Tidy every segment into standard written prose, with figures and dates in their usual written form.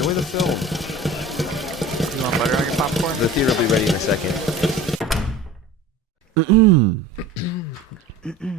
Enjoy the film. You want butter on your popcorn? The theater will be ready in a second.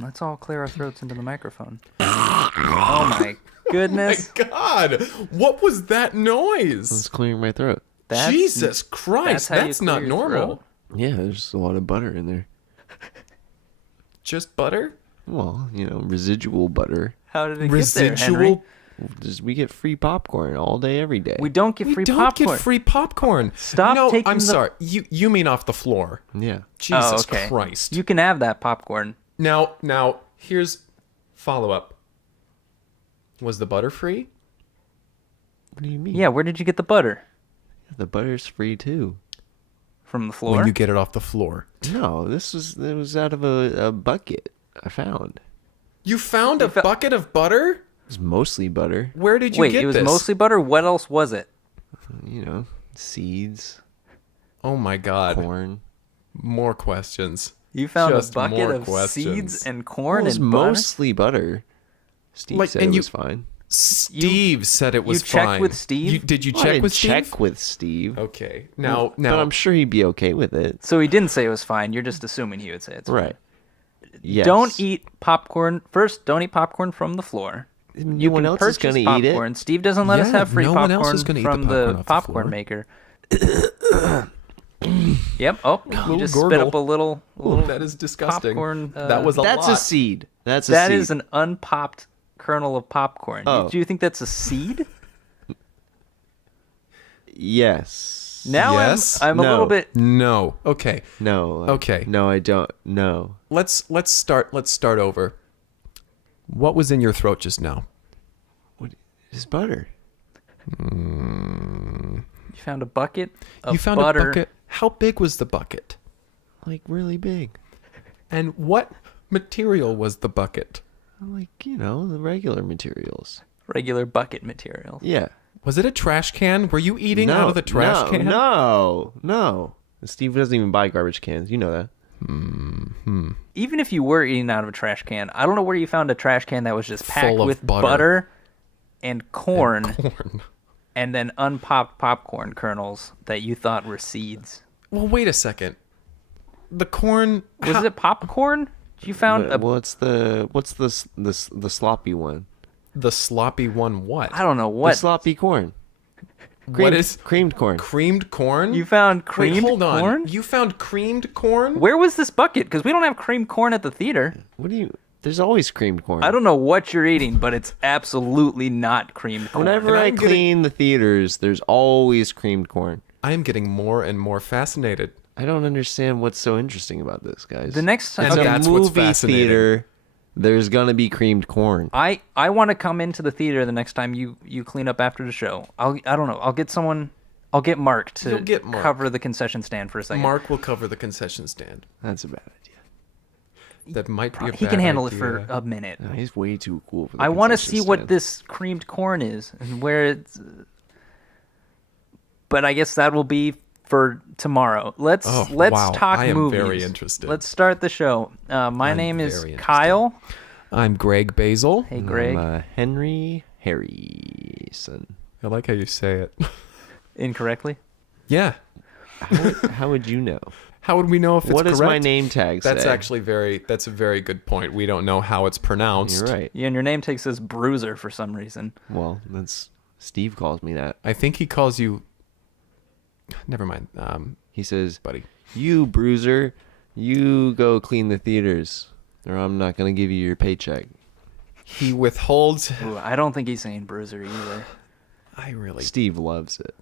Let's all clear our throats into the microphone. Oh my goodness. My God, what was that noise? I was clearing my throat. Jesus Christ, that's not normal. Yeah, there's a lot of butter in there. Just butter? Well, residual butter. How did it Residual? get there, Henry? We get free popcorn all day, every day. We don't get free We don't popcorn. get free popcorn. Stop no, taking I'm the... sorry. You mean off the floor. Yeah. Jesus okay. Christ. You can have that popcorn. Now, here's follow-up. Was the butter free? What do you mean? Yeah, where did you get the butter? The butter's free too. From the floor? When you get it off the floor. No, it was out of a bucket I found. You found a bucket of butter? It was mostly butter. Where did you Wait, get it was this? mostly butter? What else was it? Seeds, Oh my God. corn. More questions. You found Just a bucket more of questions. seeds and corn It was and butter? mostly butter. Steve Like, said and it you- was fine. Steve said it was you checked fine. with Steve? Did you Well, I check didn't with Steve? check with Steve. Okay. Now, But I'm sure he'd be okay with it. So he didn't say it was fine. You're just assuming he would say it's fine. Right. Yes. Don't eat popcorn. First, don't eat popcorn from the floor. No one else is going to eat popcorn. it. Steve doesn't let us Yeah, have free no one popcorn else is gonna eat the from popcorn the off the popcorn floor. maker. Yep. Oh, you Little just spit gurgle. up a little that is disgusting. popcorn. That was a That's lot. a seed. That's a That seed. is an unpopped kernel of popcorn. Oh. Do you think that's a seed? Yes. Now Yes? I'm a No. little bit. No. Okay. No. Okay. No, I don't. No. Let's start over. What was in your throat just now? What is butter? You found a bucket of You found butter. a bucket. How big was the bucket? Like really big. And what material was the bucket? Like, the regular materials. Regular bucket material. Yeah. Was it a trash can? Were you eating out of the trash can? No. Steve doesn't even buy garbage cans. You know that. Even if you were eating out of a trash can, I don't know where you found a trash can that was just packed Full of with butter. and corn, Corn. and then unpopped popcorn kernels that you thought were seeds. Well, wait a second. The corn Was it popcorn? You found a... What's the sloppy one? the sloppy one? What? I don't know The what. sloppy corn. What is creamed corn? creamed corn? You found Wait, creamed hold on. corn? You found creamed corn? Where was this bucket? Because we don't have creamed corn at the theater. What do you? There's always creamed corn. I don't know what you're eating, but it's absolutely not creamed corn. Whenever And I I'm getting- clean the theaters, there's always creamed corn. I am getting more and more fascinated. I don't understand what's so interesting about this, guys. The next time... It's And a that's what's movie fascinating. theater. There's gonna be creamed corn. I want to come into the theater the next time you clean up after the show. I don't know. I'll get someone. I'll get Mark to You'll get Mark. cover the concession stand for a second. Mark will cover the concession stand. That's a bad idea. That might be a bad he can handle idea. it for a minute. No, he's way too cool for the I want to concession see what stand. this creamed corn is and where it's. But I guess that will be for tomorrow. Let's wow. talk I am movies. very interested. Let's start the show. My I'm name is very interested. Kyle. I'm Greg Basil. Hey, Greg. I'm, Henry Harrison. I like how you say it. Incorrectly. Yeah. How would you know? How would we know if it's What correct? does my name tag say? That's actually that's a very good point. We don't know how it's pronounced. You're right. Yeah, and your name takes this Bruiser for some reason. Well, that's Steve calls me that. I think he calls you. Never mind, He says, buddy. "You bruiser, you go clean the theaters, or I'm not gonna give you your paycheck." He withholds. Ooh, I don't think he's saying Bruiser either. I really. Steve loves it.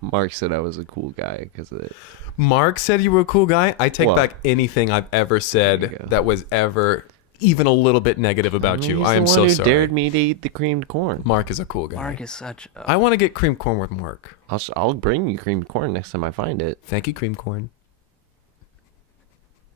Mark said I was a cool guy because of it. Mark said you were a cool guy. I take Well, back anything I've ever there said you go. that was ever even a little bit negative about you. He's I am the one so who sorry. dared me to eat the creamed corn. Mark is a cool guy. Mark is such a... I want to get cream corn with Mark. I'll bring you creamed corn next time I find it. Thank you, cream corn.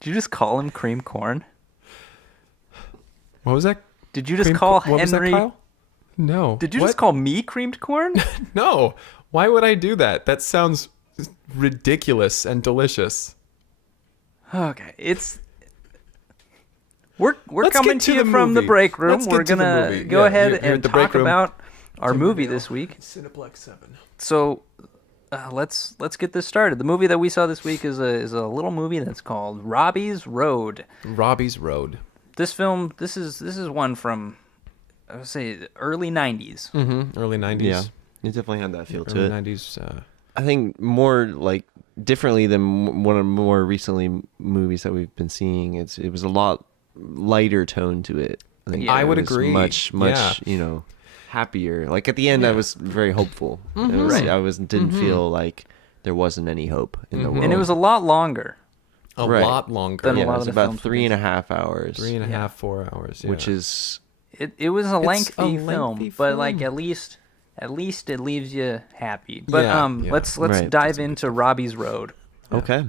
Did you just call him cream corn? What was that? Did you just Cream call cor- what was that, Henry... Kyle? No. Did you What? just call me creamed corn? No. Why would I do that? That sounds ridiculous and delicious. Okay, it's... We're Let's coming get to to you the from the movie. break room. Let's get We're to the gonna movie. go Yeah, ahead you're at and the break talk room. about our movie this week. Cineplex 7. So let's get this started. The movie that we saw this week is a little movie that's called Robbie's Road. Robbie's Road. This film, this is one from, I would say, early 90s. Mm-hmm. Early 90s. Yeah, it definitely had that feel to Early it. 90s. I think more like differently than one of the more recently movies that we've been seeing. It was a lot lighter tone to it. I think Yeah. I it would was agree. Much, Yeah. Happier. Like at the end, I Yeah. was very hopeful. Mhm. It was, Right. I didn't feel like there wasn't any hope in the Mhm. world. And it was a lot longer. A Right. lot longer. Than a yeah, lot it of was the about films we've 3.5 hours, 3.5, 4 hours. Yeah. which is It was a It's lengthy a film, lengthy but like film. at least it leaves you happy. But Yeah, yeah. let's Right. dive into Robbie's Road. okay.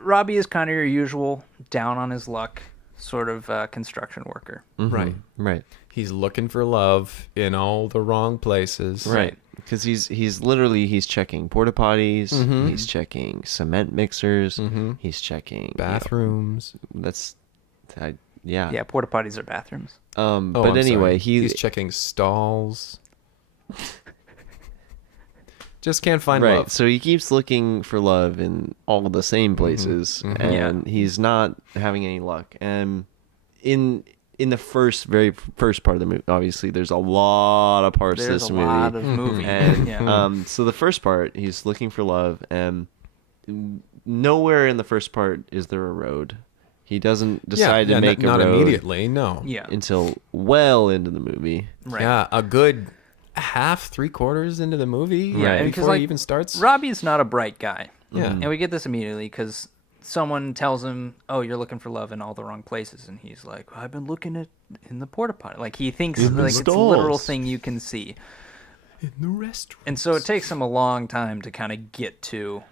Robbie is kind of your usual down on his luck sort of construction worker. Mhm. Right. Right. He's looking for love in all the wrong places. Right. Because he's literally checking porta potties, Mhm. he's checking cement mixers, Mhm. he's checking Bathrooms. Yeah. Yeah, porta potties are bathrooms. Oh, But I'm anyway, sorry. He's checking stalls. Just can't find right. love. So he keeps looking for love in all the same places, Mhm. and he's not having any luck. And in the very first part of the movie, obviously, there's a lot of parts to There's this a movie. lot of movie. And yeah. so the first part, he's looking for love, and nowhere in the first part is there a road. He doesn't decide to make a not road immediately. No. Yeah. until well into the movie. Right. Yeah, a good half, 3/4 into the movie. Yeah, and 'cause, before like, he even starts. Robbie's not a bright guy. Yeah. And we get this immediately because someone tells him, "Oh, you're looking for love in all the wrong places," and he's like, "I've been looking in the porta potty." Like he thinks In the like it's a literal stalls. thing you can see, In the restaurant. and so it takes him a long time to kind of get to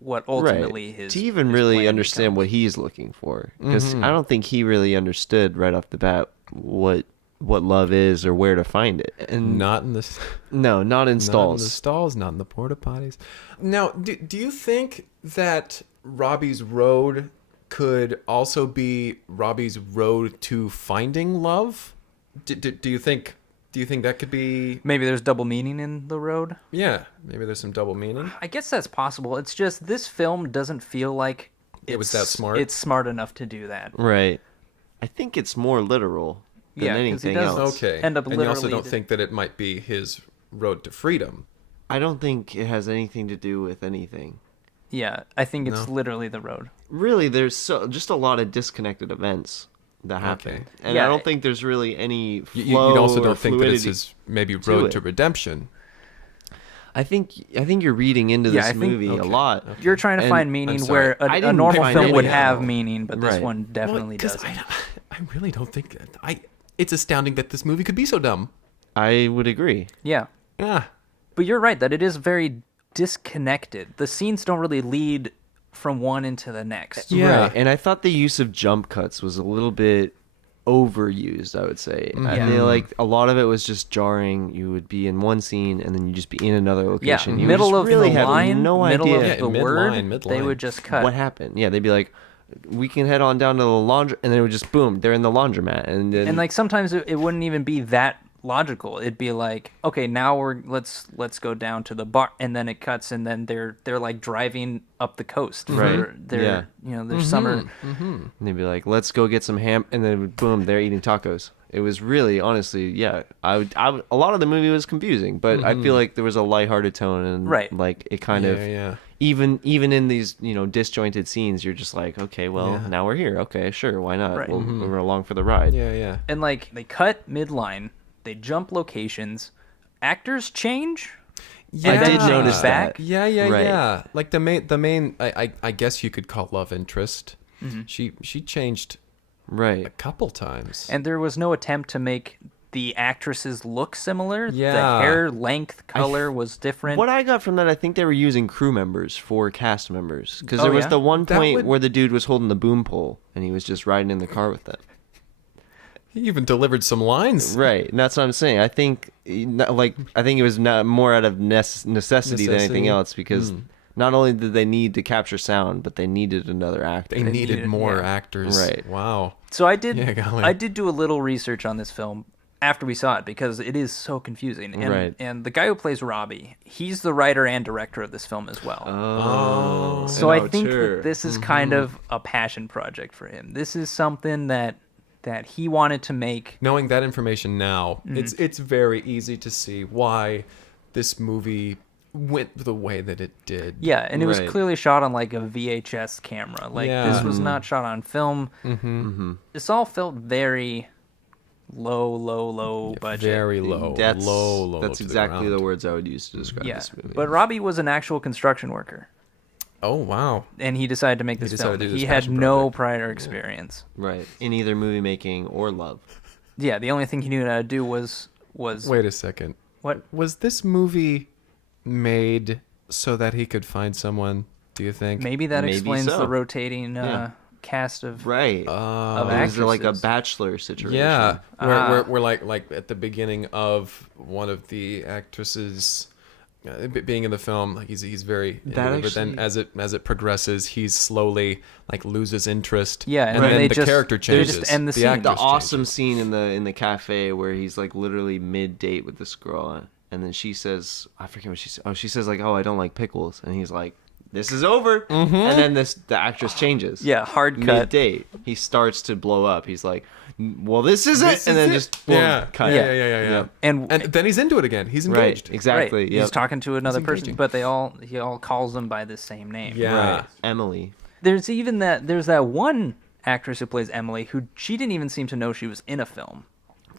what ultimately his to even his really plan understand becomes. what he's looking for, because Mhm. I don't think he really understood right off the bat what love is or where to find it. And Not in the no, not in Not in the stalls. stalls, not in the porta potties. Now, do you think that Robbie's Road could also be Robbie's road to finding love? Do you think that could be? Maybe there's double meaning in the road. Yeah, maybe there's some double meaning. I guess that's possible. It's just this film doesn't feel like It was that smart? It's smart enough to do that. Right. I think it's more literal than Yeah, 'cause he anything does- else. Okay. End up and you also literally don't to- think that it might be his road to freedom. I don't think it has anything to do with anything. Yeah, I think it's No. literally the road. Really, there's just a lot of disconnected events that happen, Okay. and Yeah, I don't think there's really any You flow also or don't think that it's fluidity. his maybe to road it. to redemption. I think you're reading into Yeah, this I think- movie okay. a lot. Okay. You're trying to And find I'm meaning sorry. where I a didn't normal find film would any have of it. meaning, but this Right. one definitely 'cause doesn't. I really don't think that. It's astounding that this movie could be so dumb. I would agree. Yeah, Yeah. but you're right that it is very disconnected. The scenes don't really lead from one into the next. Yeah. Right. And I thought the use of jump cuts was a little bit overused, I would say. I Yeah. feel like a lot of it was just jarring. You would be in one scene and then you'd just be in another Yeah, location. You middle just of really the have line, no middle idea of Yeah, the mid-line, word, they mid-line. would just cut. what happened. Yeah, they'd be like, we can head on down to the laundry, and then it would just boom, they're in the laundromat, and then And like sometimes it wouldn't even be that logical. It'd be like, okay, now let's go down to the bar, and then it cuts, and then they're like driving up the coast for Right. their Yeah. their summer. and they'd be like, let's go get some ham, and then boom, they're eating tacos. It was really, honestly, yeah. I would, a lot of the movie was confusing, but I feel like there was a lighthearted tone, and Right. like it kind of, Yeah. even in these disjointed scenes, you're just like, okay, well, Yeah. now we're here. Okay, sure, why not? Right. We're along for the ride. Yeah. And like they cut midline, they jump locations, actors change. Yeah, And then did notice change back. that. Yeah. Right. Like the main. I guess you could call love interest. Mm-hmm. She changed a Right. couple times. And there was no attempt to make the actresses look similar. Yeah. The hair length, color was different. What I got from that, I think they were using crew members for cast members, because Oh, there was yeah? the one That point would- where the dude was holding the boom pole and he was just riding in the car with them. He even delivered some lines. Right, and that's what I'm saying. I think it was not more out of necessity than anything Necessity. else, because not only did they need to capture sound, but they needed another actor. They needed needed- more yeah. actors. Right. Wow. So I did. Yeah, golly. I did do a little research on this film. after we saw it because it is so confusing. And, Right. and the guy who plays Robbie, he's the writer and director of this film as well. Oh. So an I think auteur. that this is kind of a passion project for him. This is something that he wanted to make. Knowing that information now, Mm-hmm. it's very easy to see why this movie went the way that it did. Yeah, and it was Right. clearly shot on like a VHS camera. Like Yeah. this was not shot on film. This all felt very low budget. Very low. That's low That's to exactly the ground. words I would use to describe Yeah, this movie. but Robbie was an actual construction worker, Oh, wow. and he decided to make this decided film. to do this He had passion no project. prior experience. right, in either movie making or love. Yeah, the only thing he knew how to do was Wait a second. what? Was this movie made so that he could find someone, do you think? Maybe that Maybe explains so. the rotating Yeah. cast of Right. of It was like a actresses. bachelor situation. Yeah, Ah. we're like at the beginning of one of the actresses being in the film, like he's very into That it, but then actually- as it progresses, he's slowly like loses interest. Yeah, and and then then they the just- character they changes. just end the scene. The actress awesome changes. scene in the cafe where he's like literally mid date with this girl, and then she says, I forget what she said. Oh, she says like, "Oh, I don't like pickles," and he's like, "This is over." And then the actress changes. Yeah, hard cut. Mid date, he starts to blow up. He's like, "Well, this is This it," and is then it. just boom, yeah, cut. yeah, yeah. Yep. And then he's into it again. He's Right, engaged. exactly. Right. Yep. He's talking to another person, engaging. but he all calls them by the same name. Yeah. Right, Emily. There's that one actress who plays Emily who she didn't even seem to know she was in a film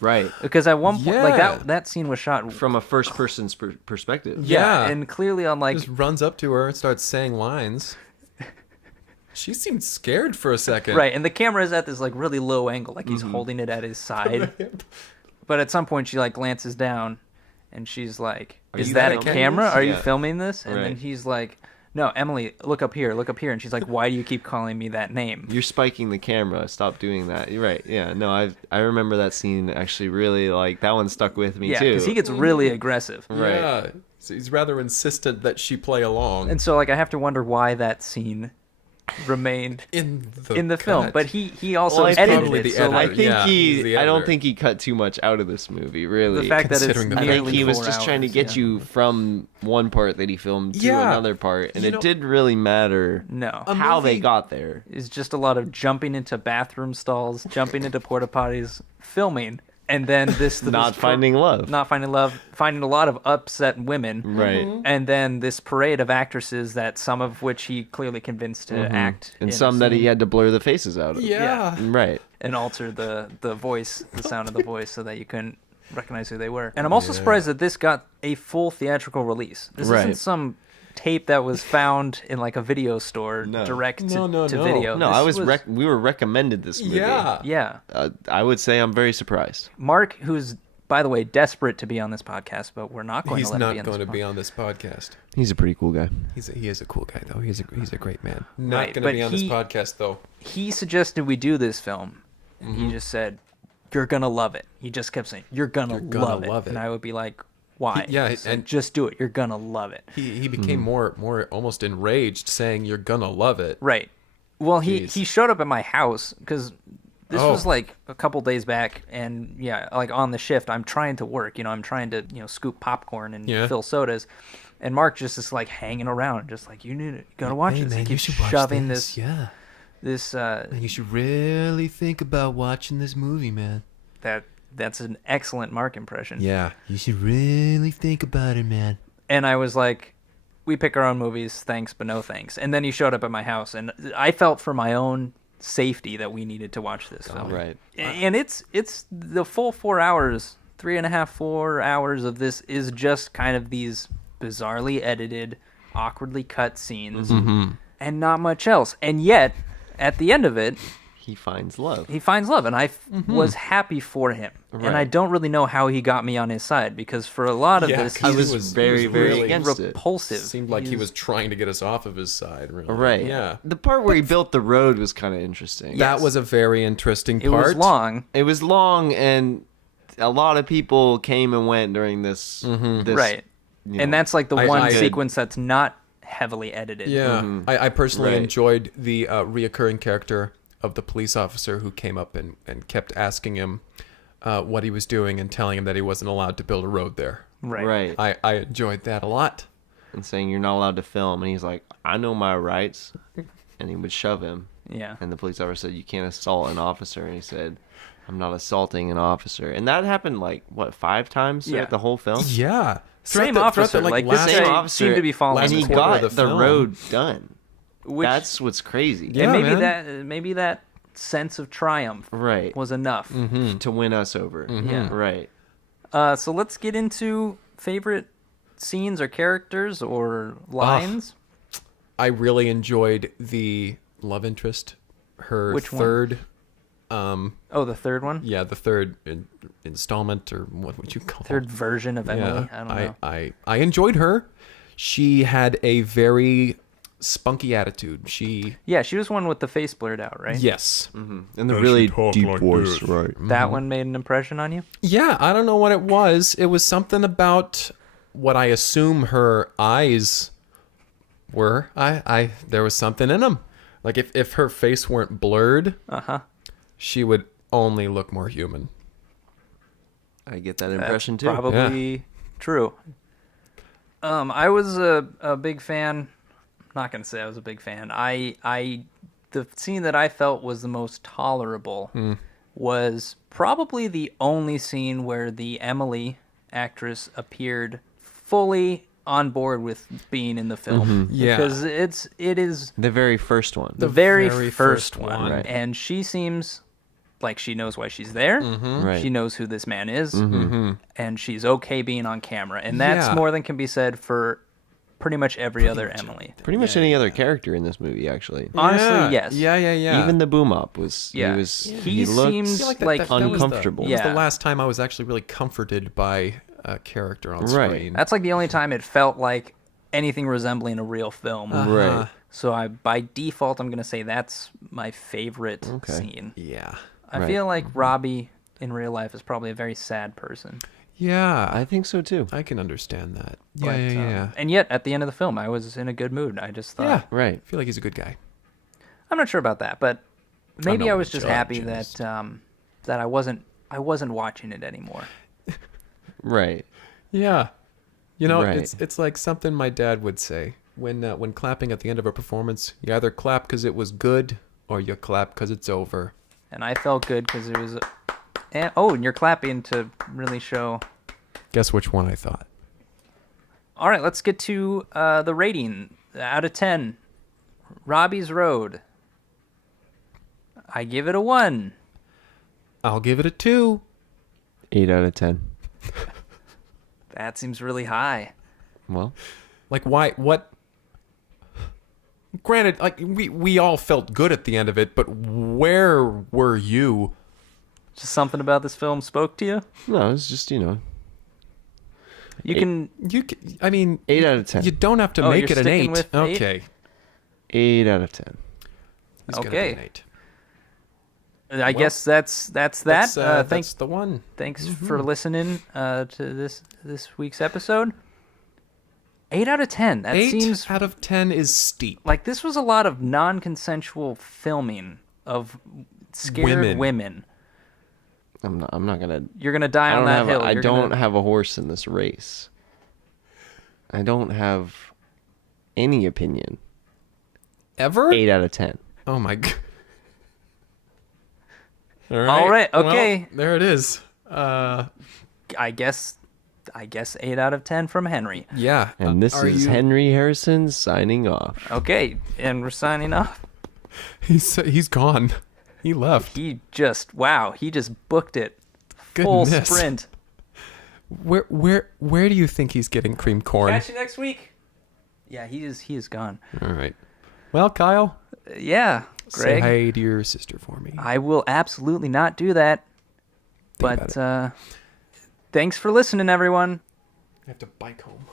Right, because at one point like Yeah. that scene was shot from a first person's perspective. Yeah. and clearly on like Just runs up to her and starts saying lines. She seemed scared for a second. right, and the camera is at this like really low angle, like Mm-hmm. he's holding it at his side. But at some point she like glances down, and she's like, Are "Is you that a filming camera? this?" Are you Yeah. filming this?" And then Right. he's like, "No, Emily, look up here, look up here." And she's like, "Why do you keep calling me that name?" You're spiking the camera. Stop doing that. You're right. Yeah. No, I remember that scene actually really like that one stuck with me Yeah, too. because he gets really aggressive. Right. Yeah. So he's rather insistent that she play along And so like I have to wonder why that scene remained in in the film. cut. But he also Well, I edited probably it. the So editor. I like think Yeah, he's the I don't editor. think he cut too much out of this movie. Really. the fact that it's considering the I nearly think he was 4 just trying to hours, get yeah. you from one part that he filmed to Yeah. another part, and You it know- didn't really matter No. how they movie- got there. It's just a lot of jumping into bathroom stalls, jumping into porta potties, filming, and then Not finding love. not finding love, finding a lot of upset women, Right. and then this parade of actresses that some of which he clearly convinced to act, And in some a that he scene had to blur the faces out of. Yeah. Right. and alter the voice, the sound of the voice, so that you couldn't recognize who they were. And I'm also surprised that this got a full theatrical release. This Right. isn't some tape that was found in like a video store No. direct No, to no. video. No, This I was was we were recommended this movie. Yeah. yeah. I would say I'm very surprised. Mark, who's by the way desperate to be on this podcast, but we're not going He's to let not him be on going this to be on this podcast. He's a pretty cool guy. He is a cool guy though. He's a great man. Not Right, going but to be on this he- podcast though. He suggested we do this film, and he just said, "You're gonna love it." He just kept saying, "You're gonna, gonna love it." and I would be like, "Why?" Yeah, He said, and- just do it. You're gonna love it. He became more almost enraged, saying you're gonna love it. Right. Well, Jeez. he showed up at my house because this Oh. was like a couple days back, and yeah, like on the shift, I'm trying to work. I'm trying to scoop popcorn and Yeah. fill sodas, and Mark just is like hanging around, just like you gotta watch this. He keeps shoving this. Yeah. This You should really think about watching this movie, man. that's an excellent Mark impression. Yeah. You should really think about it, man. And I was like, we pick our own movies, thanks, but no thanks. And then he showed up at my house, and I felt for my own safety that we needed to watch this film. Right. And it's the full 4 hours, 3.5, 4 hours of this is just kind of these bizarrely edited, awkwardly cut scenes, and not much else. And yet, at the end of it, He finds love. he finds love, and I was happy for him. And I Right. don't really know how he got me on his side, because for a lot of Yeah, this, 'cause he I he was very, very really against it. repulsive. Seemed like he He's- was trying to get us off of his side, really. Right. Yeah. The part where he built the road was kind of interesting. That was a very interesting It part. was long. It was long, and a lot of people came and went during this. Right. you And know, that's like the I- one I- sequence that's not heavily edited. Yeah. I personally Right. enjoyed the reoccurring character of the police officer who came up and kept asking him what he was doing and telling him that he wasn't allowed to build a road there. Right. I enjoyed that a lot. And saying you're not allowed to film, and he's like, I know my rights, and he would shove him. Yeah. And the police officer said, you can't assault an officer, and he said, I'm not assaulting an officer. And that happened 5 times throughout the whole film. Yeah. Same officer. Like this last- same guy officer, seemed to be following. and he quarter got of the the film. road done. Which, That's what's crazy. Yeah, and man. maybe that sense of triumph Right. was enough. To win us over. Yeah. Right. So let's get into favorite scenes or characters or lines. I really enjoyed the love interest. Her Which one? third. The third one. Yeah, the third installment, or what would you call it? Third version of Emily. I don't know. I enjoyed her. She had a very spunky attitude. Yeah, she was one with the face blurred out, right? Yes. And the really deep voice. Right. That one made an impression on you? Yeah, I don't know what it was. It was something about what I assume her eyes were. There was something in them. Like if her face weren't blurred, she would only look more human. I get that impression That's too. probably true. I was a big fan. I'm not gonna say I was a big fan. The scene that I felt was the most tolerable was probably the only scene where the Emily actress appeared fully on board with being in the film. Yeah. Because it is The very first one. the very, very first first one. one. Right. And she seems like she knows why she's there. Right. She knows who this man is. And she's okay being on camera. And that's Yeah. more than can be said for pretty much every other Emily. Pretty much any other character in this movie, actually. Honestly, yes. Yeah. Even the boom up was. Yeah. He He looked seems I feel like that was the- uncomfortable. It was Yeah. the last time I was actually really comforted by a character on Right. screen. that's like the only time it felt like anything resembling a real film. Right. So by default, I'm going to say that's my favorite Okay. scene. Yeah. I Right. feel like Robbie in real life is probably a very sad person. Yeah. I think so too. I can understand that. Yeah, But, yeah. And yet, at the end of the film, I was in a good mood. I just thought, Yeah. Right. I feel like he's a good guy. I'm not sure about that, but maybe not I was one just judge, happy I that just- that I wasn't watching it anymore. Right. Yeah. You know, Right. it's like something my dad would say when clapping at the end of a performance. You either clap because it was good, or you clap because it's over. And I felt good because it was. And you're clapping to really show. Guess which one I thought? All right, let's get to the rating out of 10. Robbie's Road. I give it a 1. I'll give it a 2. 8 out of 10. That seems really high. Well, Like, why? What? Granted, like we all felt good at the end of it, but where were you? Just something about this film spoke to you. no, it's just, You Eight. can. I mean, 8 out of 10. you don't have to Oh, make you're it an sticking 8. with 8? Okay. 8 out of 10. He's gonna be Okay. an 8. I guess that's that. That's the one. Thanks for listening to this week's episode. 8 out of 10. That 8 seems out of 10 is steep. like this was a lot of non-consensual filming of scared women. I'm not gonna. You're gonna die on that hill. I You're don't gonna- have a horse in this race. I don't have any opinion. Ever? 8 out of 10. Oh my god. All right, okay. Well, there it is. I guess 8 out of 10 from Henry. Yeah. And this Are is you- Henry Harrison signing off. Okay, and we're signing off. He's gone. He left. He just booked it. Full Goodness. sprint. Where do you think he's getting cream corn? Catch you next week. Yeah, he is gone. All right. Well, Kyle, Yeah, say Greg. hi to your sister for me. I will absolutely not do that. Think about But thanks for listening, everyone. I have to bike home.